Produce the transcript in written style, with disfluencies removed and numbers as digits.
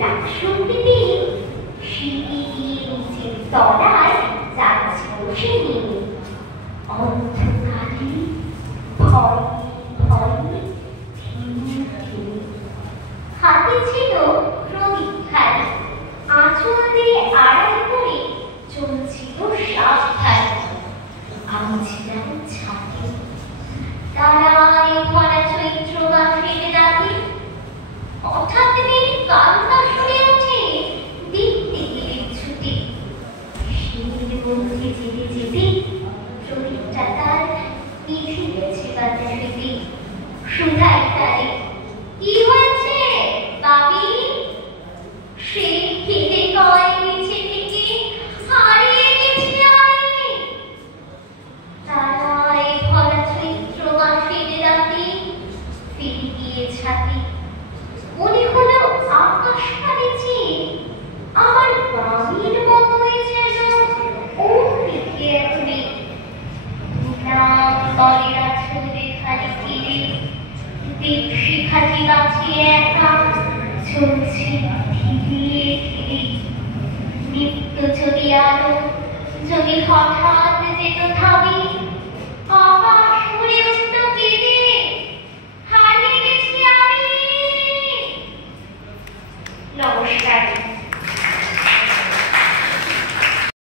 রাক্ষসীটি সিঁড়ি দিয়ে নিচের তলায় যাচ্ছে বসে নিয়ে। অন্ধকারে ভয়ে ভয়ে ধীরে ধীরে। হাতে ছিল প্রদীপ খালি, আঁচল দিয়ে আড়াল করে চলছিল সাবধানে। আমি ছিলাম ছাদে, তারায় ভরা চৈত্র মাসের রাতে। হঠাৎ কান্না শুনে ওঠে দেখতে গেলে ছুটে। শির মধ্যে যেতে যেতে প্রদীপটা তার নিভে গেছে বাতাসেতে। সুধাই তারে, কি হয়েছে বাবি? সে কেঁদে কয় নিচে থেকে, হারিয়ে গেছে আমি। তারায় ভরা চৈত্র মাসের রাতে ফিরে গিয়ে ছাদে। মনে হলো আকাশ পানে চেয়ে আমার বাবির মতোই যেন ওর দিকে এখনই নাম তলে আছড়ে খালি তীরে। দীপশিখাটি বাঁচিয়ে একা চলছে ধীরে ধীরে। নিত্য যদি আলো যদি হঠাৎ যেত থামে,